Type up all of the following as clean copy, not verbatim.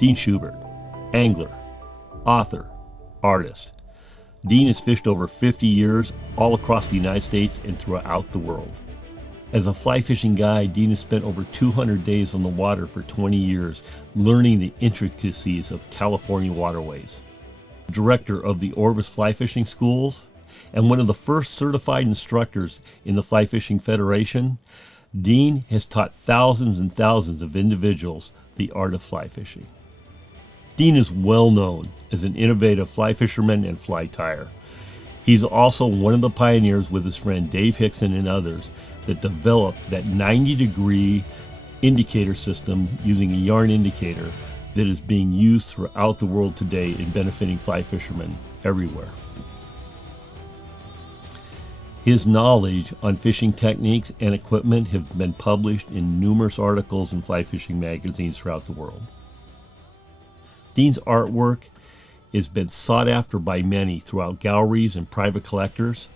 Dean Schubert, angler, author, artist. Dean has fished over 50 years all across the United States and throughout the world. As a fly fishing guide, Dean has spent over 200 days on the water for 20 years, learning the intricacies of California waterways. Director of the Orvis Fly Fishing Schools, and one of the first certified instructors in the Fly Fishing Federation, Dean has taught thousands and thousands of individuals the art of fly fishing. Dean is well known as an innovative fly fisherman and fly tyer. He's also one of the pioneers with his friend Dave Hickson and others that developed that 90-degree indicator system using a yarn indicator that is being used throughout the world today in benefiting fly fishermen everywhere. His knowledge on fishing techniques and equipment have been published in numerous articles in fly fishing magazines throughout the world. Dean's artwork has been sought after by many throughout galleries and private collectors.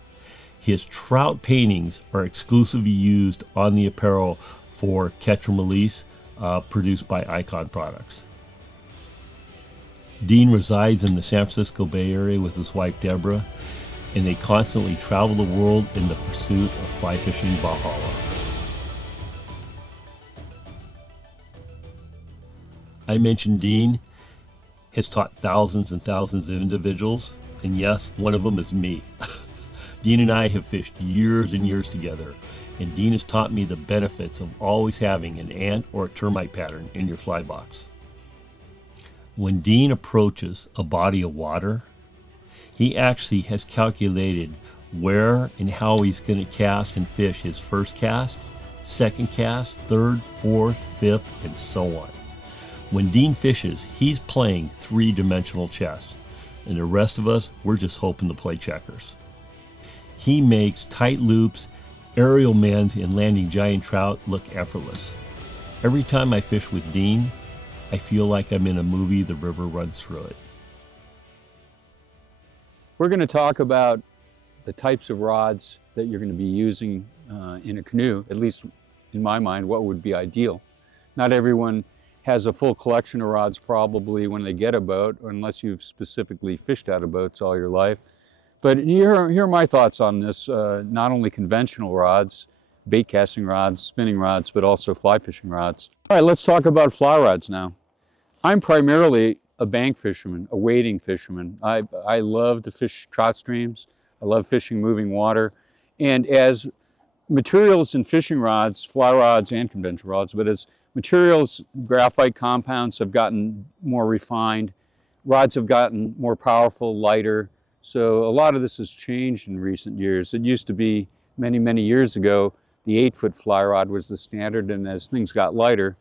His trout paintings are exclusively used on the apparel for Catch and Release produced by Icon Products. Dean resides in the San Francisco Bay Area with his wife Deborah, and they constantly travel the world in the pursuit of fly fishing Valhalla. I mentioned Dean has taught thousands and thousands of individuals, and yes, one of them is me. Dean and I have fished years and years together, and Dean has taught me the benefits of always having an ant or a termite pattern in your fly box. When Dean approaches a body of water, he actually has calculated where and how he's going to cast and fish his first cast, second cast, third, fourth, fifth, and so on. When Dean fishes, he's playing three-dimensional chess, and the rest of us, we're just hoping to play checkers. He makes tight loops, aerial mends, and landing giant trout look effortless. Every time I fish with Dean, I feel like I'm in a movie The River Runs Through It. We're going to talk about the types of rods that you're going to be using in a canoe, at least in my mind, what would be ideal. Not everyone has a full collection of rods probably when they get a boat, unless you've specifically fished out of boats all your life. But here are my thoughts on this, not only conventional rods, bait casting rods, spinning rods, but also fly fishing rods. All right, let's talk about fly rods now. I'm primarily a bank fisherman, a wading fisherman. I love to fish trout streams. I love fishing moving water. And as materials in fishing rods, fly rods and conventional rods, but as materials, graphite compounds have gotten more refined, rods have gotten more powerful, lighter. So a lot of this has changed in recent years. It used to be many, many years ago, the 8-foot fly rod was the standard, and as things got lighter,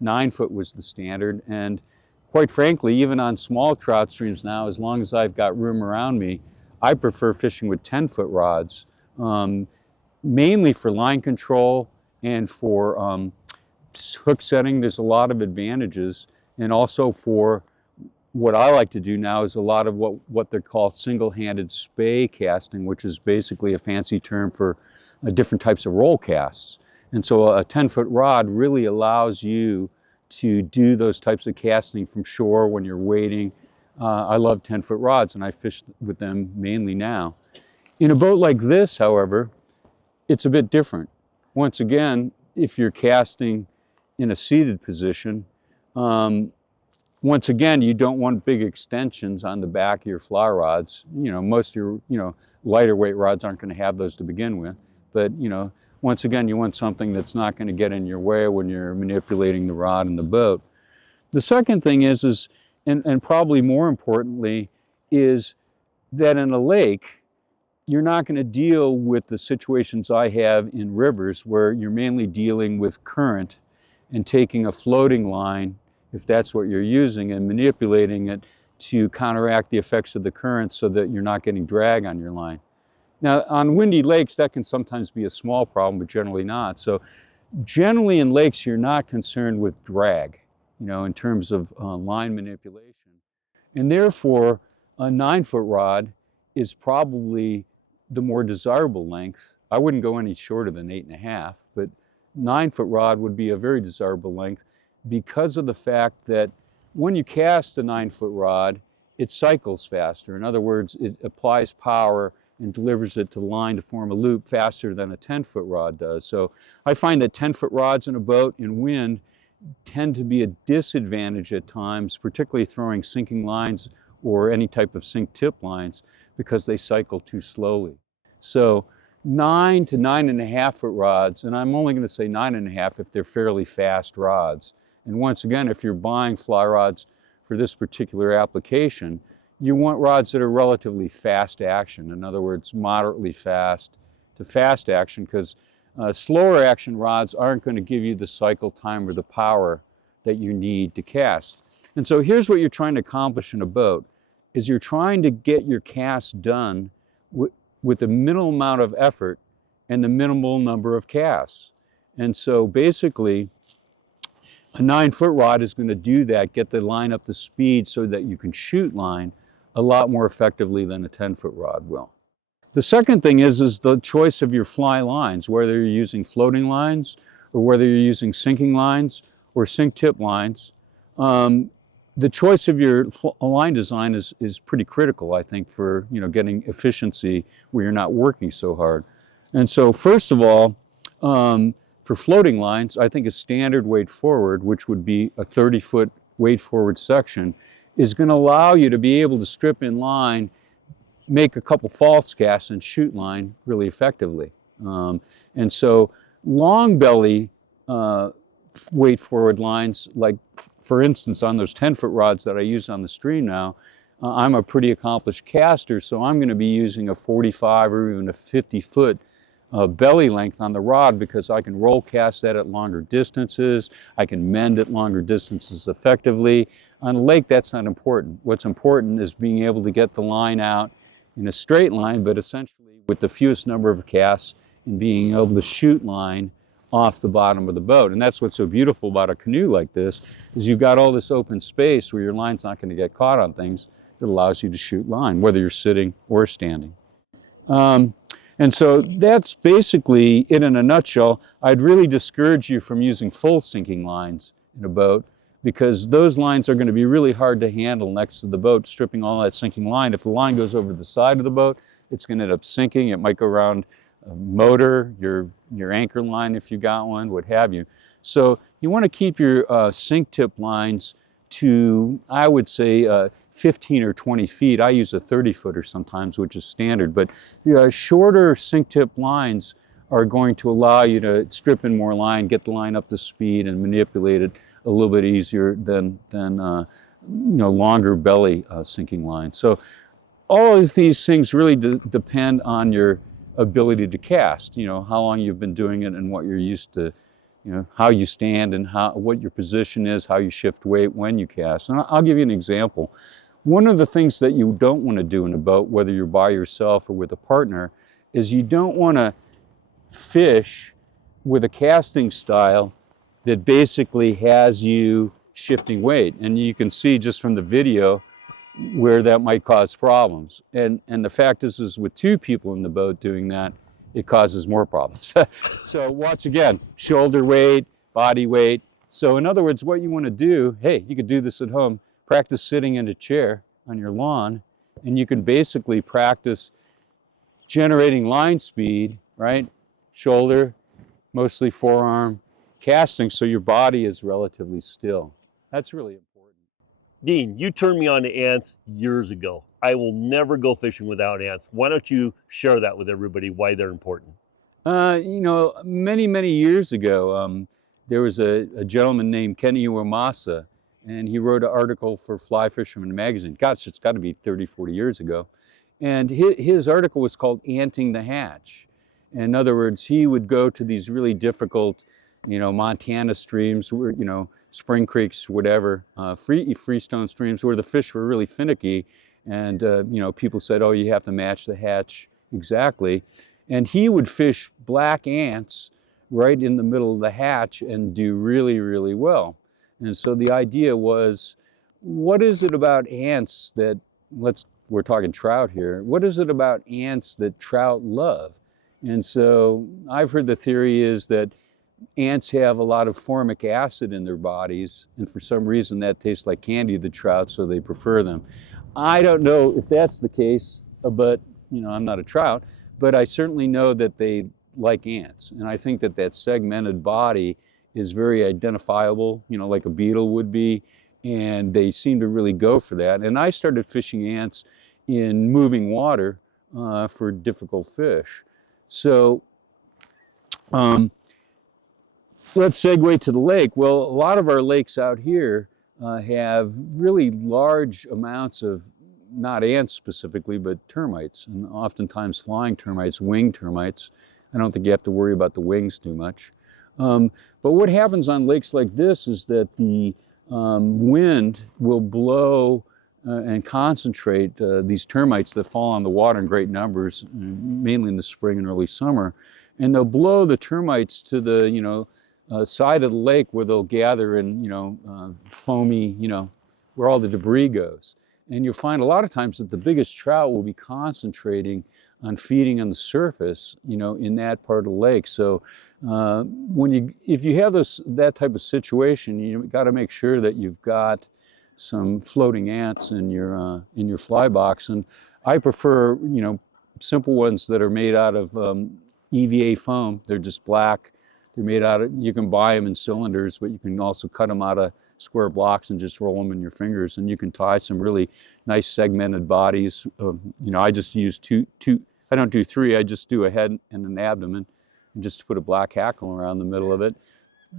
9-foot was the standard. And quite frankly, even on small trout streams now, as long as I've got room around me, I prefer fishing with 10-foot rods, mainly for line control and for hook setting. There's a lot of advantages, and also for what I like to do now is a lot of what they call single-handed spay casting, which is basically a fancy term for different types of roll casts. And so a 10-foot rod really allows you to do those types of casting from shore when you're wading. I love 10-foot rods, and I fish with them mainly now. In a boat like this, however, it's a bit different. Once again, if you're casting in a seated position, once again, you don't want big extensions on the back of your fly rods. Most of your, lighter weight rods aren't going to have those to begin with. But, once again, you want something that's not going to get in your way when you're manipulating the rod in the boat. The second thing is and probably more importantly, is that in a lake, you're not going to deal with the situations I have in rivers where you're mainly dealing with current and taking a floating line, if that's what you're using, and manipulating it to counteract the effects of the current so that you're not getting drag on your line. Now, on windy lakes, that can sometimes be a small problem, but generally not. So generally in lakes, you're not concerned with drag, in terms of line manipulation. And therefore, a 9-foot rod is probably the more desirable length. I wouldn't go any shorter than 8.5, but 9-foot rod would be a very desirable length because of the fact that when you cast a 9-foot rod, it cycles faster. In other words, it applies power and delivers it to the line to form a loop faster than a 10-foot rod does. So I find that 10-foot rods in a boat in wind tend to be a disadvantage at times, particularly throwing sinking lines or any type of sink tip lines, because they cycle too slowly. So 9 to 9.5 foot rods, and I'm only going to say 9.5 if they're fairly fast rods. And once again, if you're buying fly rods for this particular application, you want rods that are relatively fast action. In other words, moderately fast to fast action, because slower action rods aren't going to give you the cycle time or the power that you need to cast. And so here's what you're trying to accomplish in a boat, is you're trying to get your cast done with the minimal amount of effort and the minimal number of casts. And so basically, a 9-foot rod is going to do that, get the line up to speed so that you can shoot line a lot more effectively than a 10-foot rod will. The second thing is the choice of your fly lines, whether you're using floating lines or whether you're using sinking lines or sink tip lines. The choice of your line design is pretty critical, I think, for getting efficiency where you're not working so hard. And so first of all, for floating lines, I think a standard weight forward, which would be a 30-foot weight forward section, is going to allow you to be able to strip in line, make a couple false casts, and shoot line really effectively. And so long belly weight forward lines, like for instance on those 10-foot rods that I use on the stream now, I'm a pretty accomplished caster, so I'm going to be using a 45 or even a 50-foot belly length on the rod, because I can roll cast that at longer distances, I can mend at longer distances effectively. On a lake, that's not important. What's important is being able to get the line out in a straight line, but essentially with the fewest number of casts, and being able to shoot line off the bottom of the boat. And that's what's so beautiful about a canoe like this, is you've got all this open space where your line's not going to get caught on things. It allows you to shoot line, whether you're sitting or standing. And so that's basically it in a nutshell. I'd really discourage you from using full sinking lines in a boat, because those lines are going to be really hard to handle next to the boat, stripping all that sinking line. If the line goes over the side of the boat, it's going to end up sinking. It might go around a motor, your anchor line if you got one, what have you. So you want to keep your sink tip lines to, I would say, 15 or 20 feet. I use a 30-footer sometimes, which is standard, but shorter sink tip lines are going to allow you to strip in more line, get the line up to speed, and manipulate it a little bit easier than longer belly sinking lines. So all of these things really depend on your ability to cast, how long you've been doing it and what you're used to, how you stand and what your position is, how you shift weight when you cast. And I'll give you an example. One of the things that you don't want to do in a boat, whether you're by yourself or with a partner, is you don't want to fish with a casting style that basically has you shifting weight. And you can see just from the video where that might cause problems. And the fact is with two people in the boat doing that, it causes more problems. So once again, shoulder weight, body weight. So in other words, what you want to do, hey, you could do this at home, practice sitting in a chair on your lawn, and you can basically practice generating line speed, right? Shoulder, mostly forearm, casting, so your body is relatively still. That's really important. Dean, you turned me on to ants years ago. I will never go fishing without ants. Why don't you share that with everybody, why they're important? Many, many years ago, there was a gentleman named Kenny Uemasa, and he wrote an article for Fly Fisherman magazine. Gosh, it's got to be 30, 40 years ago. And his article was called Anting the Hatch. In other words, he would go to these really difficult, Montana streams, where, spring creeks, whatever, freestone streams where the fish were really finicky. And, people said, oh, you have to match the hatch exactly. And he would fish black ants right in the middle of the hatch and do really, really well. And so the idea was, what is it about ants that, we're talking trout here, what is it about ants that trout love? And so I've heard the theory is that ants have a lot of formic acid in their bodies, and for some reason that tastes like candy to the trout, so they prefer them. I don't know if that's the case, but I'm not a trout, but I certainly know that they like ants, and I think that that segmented body is very identifiable, like a beetle would be, and they seem to really go for that. And I started fishing ants in moving water for difficult fish. So let's segue to the lake. Well, a lot of our lakes out here have really large amounts of, not ants specifically, but termites, and oftentimes flying termites, winged termites. I don't think you have to worry about the wings too much. But what happens on lakes like this is that the wind will blow and concentrate these termites that fall on the water in great numbers, mainly in the spring and early summer, and they'll blow the termites to the side of the lake where they'll gather in foamy, where all the debris goes. And you'll find a lot of times that the biggest trout will be concentrating on feeding on the surface, in that part of the lake. So if you have that type of situation, you've got to make sure that you've got some floating ants in your fly box. And I prefer, simple ones that are made out of EVA foam. They're just black. They're made out of, you can buy them in cylinders, but you can also cut them out of square blocks and just roll them in your fingers, and you can tie some really nice segmented bodies. I just use two, I don't do three, I just do a head and an abdomen, and just put a black hackle around the middle of it.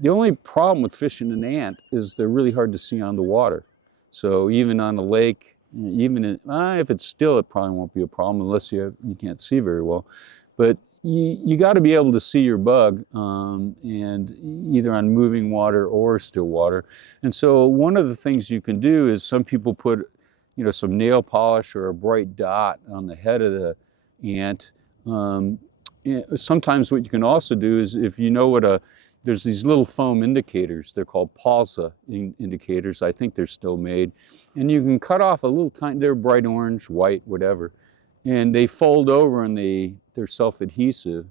The only problem with fishing an ant is they're really hard to see on the water. So even on a lake, if it's still, it probably won't be a problem unless you can't see very well. But you got to be able to see your bug, and either on moving water or still water. And so one of the things you can do is, some people put some nail polish or a bright dot on the head of the ant. Sometimes what you can also do is, if you know there's these little foam indicators, they're called Palsa indicators, I think they're still made, and you can cut off a little tiny, they're bright orange, white, whatever, and they fold over and they're self-adhesive.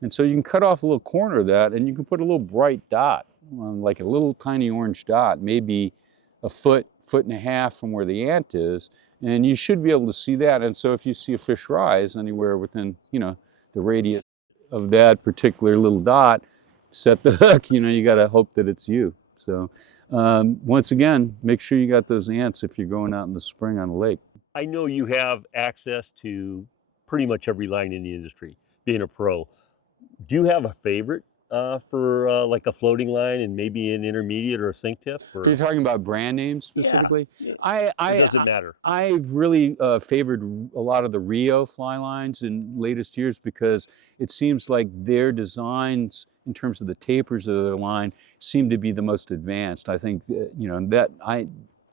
And so you can cut off a little corner of that, and you can put a little bright dot, like a little tiny orange dot, maybe a foot and a half from where the ant is, and you should be able to see that. And so if you see a fish rise anywhere within, the radius of that particular little dot, set the hook, you got to hope that it's you. So once again, make sure you got those ants if you're going out in the spring on a lake. I know you have access to pretty much every line in the industry, being a pro. Do you have a favorite for like a floating line and maybe an intermediate or a sink tip? Or? Are you talking about brand names specifically? Yeah. It doesn't matter. I've really favored a lot of the Rio fly lines in latest years, because it seems like their designs, in terms of the tapers of their line, seem to be the most advanced. I think that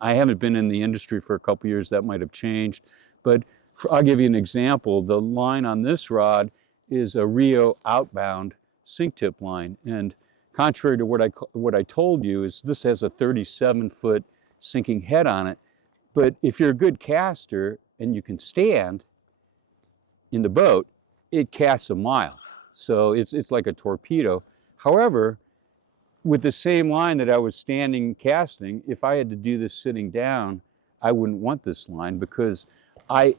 I haven't been in the industry for a couple years. That might have changed, but I'll give you an example. The line on this rod is a Rio outbound sink tip line, and contrary to what I told you, is this has a 37-foot sinking head on it. But if you're a good caster and you can stand in the boat, it casts a mile. So it's like a torpedo. However, with the same line that I was standing casting, if I had to do this sitting down, I wouldn't want this line, because I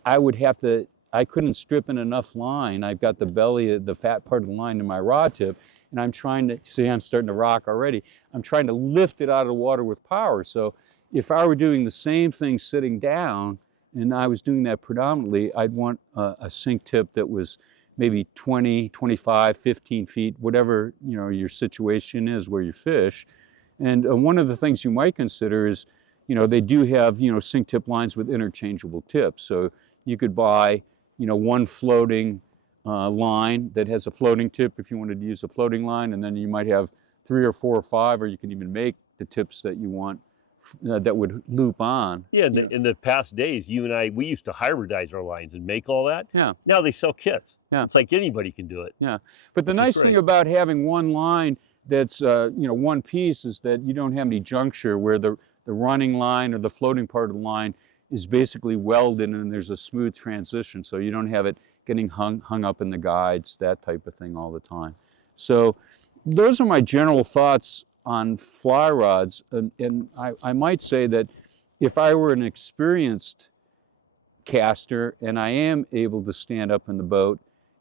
couldn't strip in enough line. I've got the belly, the fat part of the line in my rod tip, and I'm trying to, see, I'm starting to rock already. I'm trying to lift it out of the water with power. So if I were doing the same thing sitting down, and I was doing that predominantly, I'd want a sink tip that was maybe 20, 25, 15 feet, whatever your situation is where you fish. And one of the things you might consider is, they do have sink tip lines with interchangeable tips. So you could buy one floating line that has a floating tip if you wanted to use a floating line, and then you might have 3 or 4 or 5, or you can even make the tips that you want that would loop on. Yeah, in the past days, you and I, we used to hybridize our lines and make all that. Yeah. Now they sell kits. Yeah. It's like anybody can do it. Yeah. But the nice thing about having one line that's one piece is that you don't have any juncture where the running line or the floating part of the line is basically welded, and there's a smooth transition, so you don't have it getting hung up in the guides, that type of thing all the time. So those are my general thoughts on fly rods. And I might say that if I were an experienced caster and I am able to stand up in the boat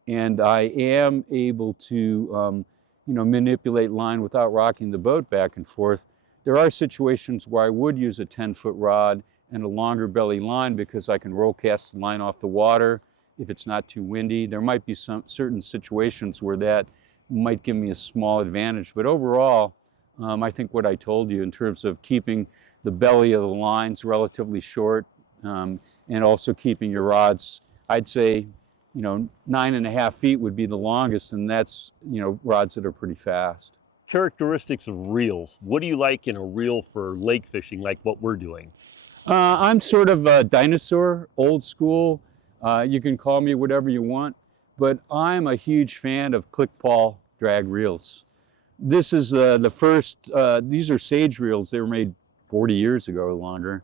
and I am able to manipulate line without rocking the boat back and forth, there are situations where I would use a 10-foot rod and a longer belly line because I can roll cast the line off the water if it's not too windy. There might be some certain situations where that might give me a small advantage, but overall I think what I told you in terms of keeping the belly of the lines relatively short, and also keeping your rods, I'd say, 9.5 feet would be the longest, and that's, rods that are pretty fast. Characteristics of reels. What do you like in a reel for lake fishing, like what we're doing? I'm sort of a dinosaur, old school. You can call me whatever you want, but I'm a huge fan of click pawl drag reels. This is the first, these are Sage reels. They were made 40 years ago or longer.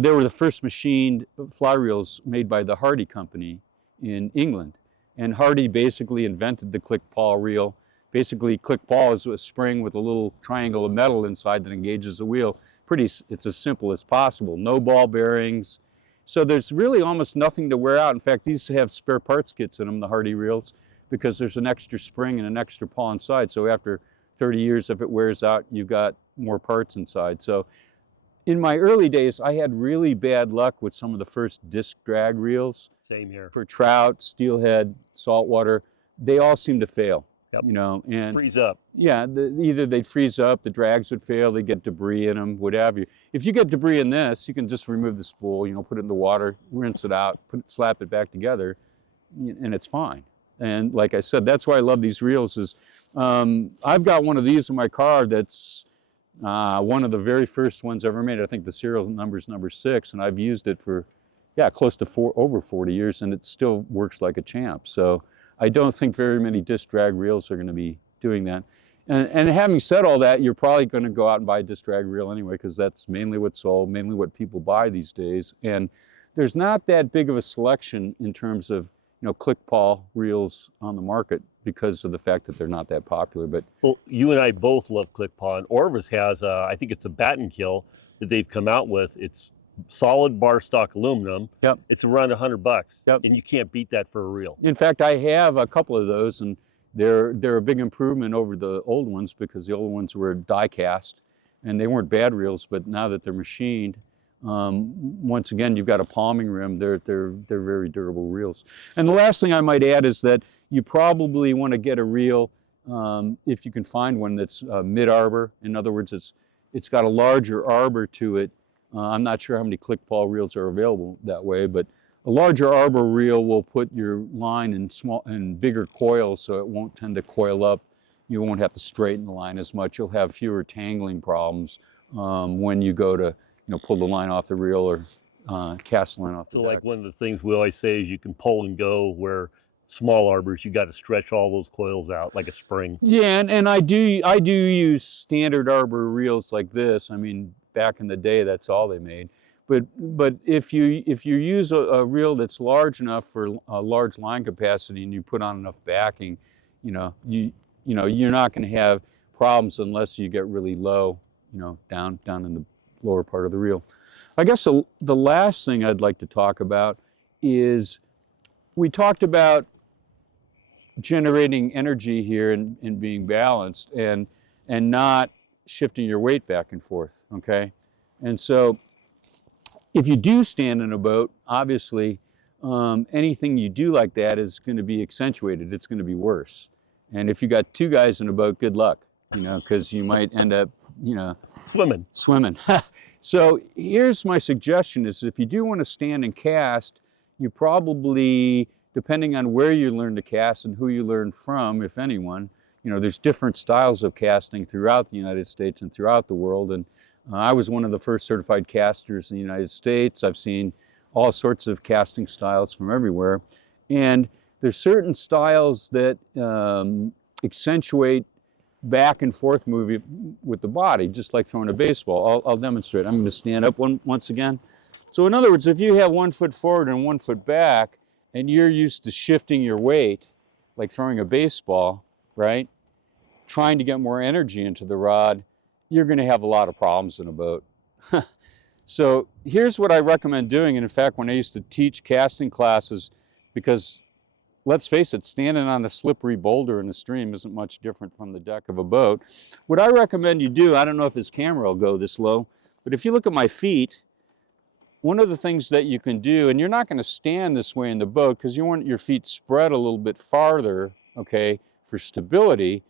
They were the first machined fly reels made by the Hardy Company in England. And Hardy basically invented the click pawl reel. Basically, click pawl is a spring with a little triangle of metal inside that engages the wheel. It's as simple as possible. No ball bearings. So there's really almost nothing to wear out. In fact, these have spare parts kits in them, the Hardy reels, because there's an extra spring and an extra pawl inside. So after 30 years, if it wears out, you've got more parts inside. So in my early days, I had really bad luck with some of the first disc drag reels. Same here. For trout, steelhead, saltwater, they all seem to fail. Yep. And freeze up. Yeah, either they'd freeze up, the drags would fail, they'd get debris in them, whatever. If you get debris in this, you can just remove the spool, put it in the water, rinse it out, slap it back together, and it's fine. And like I said, that's why I love these reels. I've got one of these in my car that's one of the very first ones ever made. I think the serial number is number 6, and I've used it for, close to over 40 years, and it still works like a champ. So I don't think very many disc drag reels are going to be doing that. And having said all that, you're probably going to go out and buy a disc drag reel anyway, because that's mainly what's sold, mainly what people buy these days. And there's not that big of a selection in terms of click pawl reels on the market because of the fact that they're not that popular. But well, you and I both love click pawl, and Orvis has I think it's a bat and kill that they've come out with. It's solid bar stock aluminum. Yep. It's around $100. Yep. And you can't beat that for a reel. In fact, I have a couple of those, and they're a big improvement over the old ones, because the old ones were die cast and they weren't bad reels, but now that they're machined, once again, you've got a palming rim. They're very durable reels. And the last thing I might add is that you probably want to get a reel, if you can find one that's mid-arbor. In other words, it's got a larger arbor to it. I'm not sure how many click pawl reels are available that way, but a larger arbor reel will put your line in bigger coils, so it won't tend to coil up. You won't have to straighten the line as much. You'll have fewer tangling problems when you go to pull the line off the reel or cast the line off the deck. Like one of the things we always say is you can pull and go, where small arbors, you got to stretch all those coils out like a spring. Yeah, and I do use standard arbor reels like this. I mean, back in the day, that's all they made. But if you use a reel that's large enough for a large line capacity and you put on enough backing, you're not going to have problems unless you get really low, down in the lower part of the reel. I guess the last thing I'd like to talk about is, we talked about generating energy here and being balanced and not shifting your weight back and forth, okay? And so if you do stand in a boat, obviously anything you do like that is going to be accentuated. It's going to be worse. And if you got 2 guys in a boat, good luck, because you might end up, swimming. So here's my suggestion: is if you do want to stand and cast, you probably, depending on where you learn to cast and who you learn from, if anyone, there's different styles of casting throughout the United States and throughout the world. And I was one of the first certified casters in the United States. I've seen all sorts of casting styles from everywhere. And there's certain styles that accentuate back and forth movement with the body, just like throwing a baseball. I'll demonstrate. I'm going to stand up once again. So in other words, if you have 1 foot forward and 1 foot back, and you're used to shifting your weight, like throwing a baseball, right? trying to get more energy into the rod, you're going to have a lot of problems in a boat. So here's what I recommend doing. And in fact, when I used to teach casting classes, because let's face it, standing on a slippery boulder in the stream isn't much different from the deck of a boat. What I recommend you do, I don't know if this camera will go this low, but if you look at my feet, one of the things that you can do, and you're not going to stand this way in the boat because you want your feet spread a little bit farther, okay, for stability.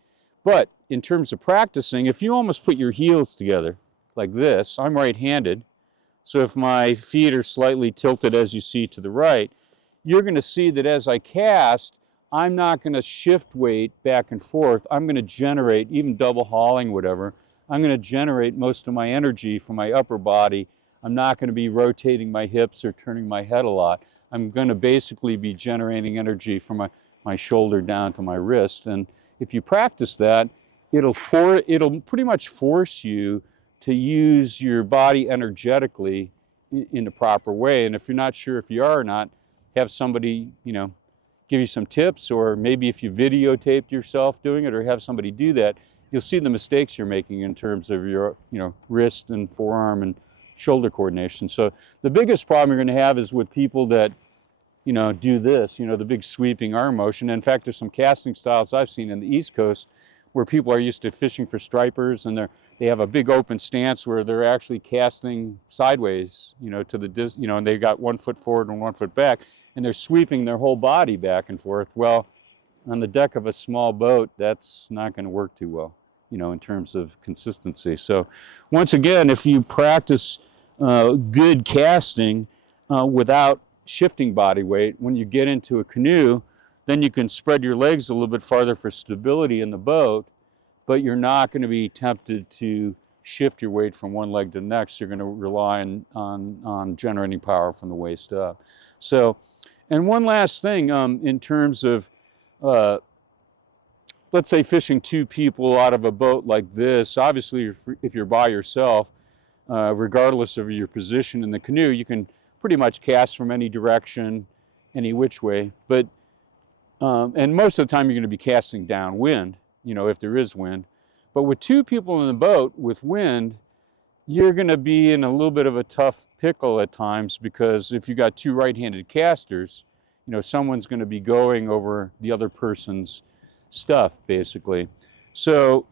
But in terms of practicing, if you almost put your heels together like this, I'm right-handed, so if my feet are slightly tilted as you see to the right, you're going to see that as I cast, I'm not going to shift weight back and forth. I'm going to generate, even double hauling, whatever, I'm going to generate most of my energy from my upper body. I'm not going to be rotating my hips or turning my head a lot. I'm going to basically be generating energy from my shoulder down to my wrist. And if you practice that, it'll pretty much force you to use your body energetically in the proper way. And if you're not sure if you are or not, have somebody, give you some tips, or maybe if you videotaped yourself doing it or have somebody do that, you'll see the mistakes you're making in terms of your, wrist and forearm and shoulder coordination. So the biggest problem you're going to have is with people that, do this, the big sweeping arm motion. And in fact, there's some casting styles I've seen in the East Coast where people are used to fishing for stripers, and they have a big open stance where they're actually casting sideways, to the and they've got 1 foot forward and 1 foot back, and they're sweeping their whole body back and forth. Well, on the deck of a small boat, that's not going to work too well, in terms of consistency. So once again, if you practice good casting without shifting body weight, when you get into a canoe, then you can spread your legs a little bit farther for stability in the boat, but you're not going to be tempted to shift your weight from one leg to the next. You're going to rely on generating power from the waist up. So, and one last thing, in terms of, let's say fishing 2 people out of a boat like this, obviously if you're by yourself, regardless of your position in the canoe, you can pretty much cast from any direction, any which way. But and most of the time you're going to be casting downwind, if there is wind. But with 2 people in the boat with wind, you're going to be in a little bit of a tough pickle at times, because if you got 2 right-handed casters, someone's going to be going over the other person's stuff, basically. So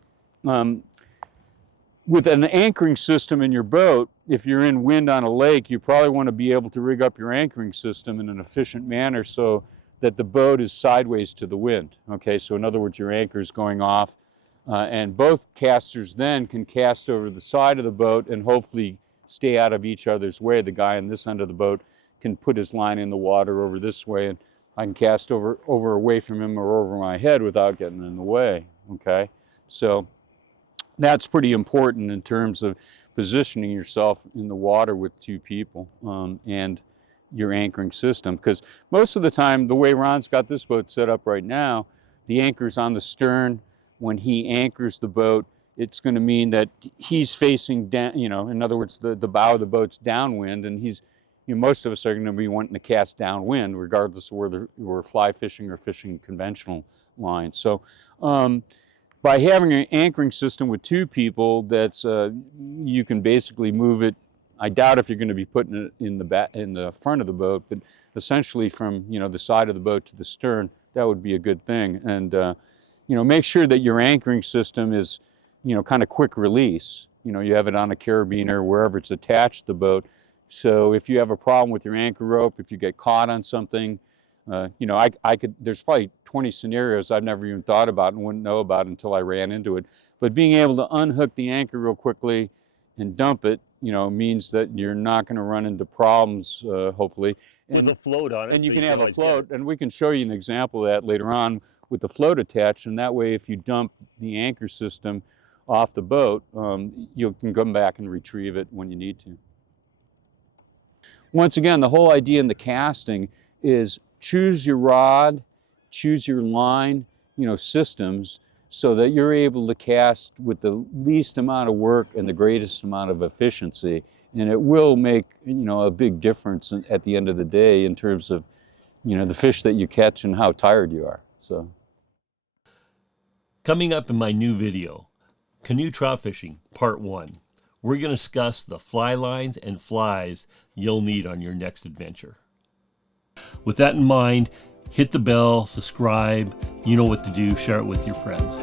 with an anchoring system in your boat, if you're in wind on a lake, you probably want to be able to rig up your anchoring system in an efficient manner so that the boat is sideways to the wind. Okay, so in other words, your anchor is going off, and both casters then can cast over the side of the boat and hopefully stay out of each other's way. The guy on this end of the boat can put his line in the water over this way, and I can cast over away from him or over my head without getting in the way. Okay, so that's pretty important in terms of positioning yourself in the water with 2 people, and your anchoring system, because most of the time, the way Ron's got this boat set up right now, the anchor's on the stern. When he anchors the boat, it's going to mean that he's facing down, in other words, the bow of the boat's downwind, and most of us are going to be wanting to cast downwind, regardless of whether we're fly fishing or fishing conventional lines. So by having an anchoring system with 2 people, that's you can basically move it. I doubt if you're going to be putting it in the front of the boat, but essentially from the side of the boat to the stern, that would be a good thing. And make sure that your anchoring system is kind of quick release. You have it on a carabiner, wherever it's attached to the boat. So if you have a problem with your anchor rope, if you get caught on something, there's probably 20 scenarios I've never even thought about and wouldn't know about until I ran into it. But being able to unhook the anchor real quickly and dump it, means that you're not going to run into problems, hopefully. With a float on it. And you can have a float, and we can show you an example of that later on with the float attached, and that way if you dump the anchor system off the boat, you can come back and retrieve it when you need to. Once again, the whole idea in the casting is choose your rod, choose your line, systems, so that you're able to cast with the least amount of work and the greatest amount of efficiency. And it will make, a big difference at the end of the day in terms of, the fish that you catch and how tired you are. So. Coming up in my new video, Canoe Trout Fishing, Part 1. We're going to discuss the fly lines and flies you'll need on your next adventure. With that in mind, hit the bell, subscribe, you know what to do, share it with your friends.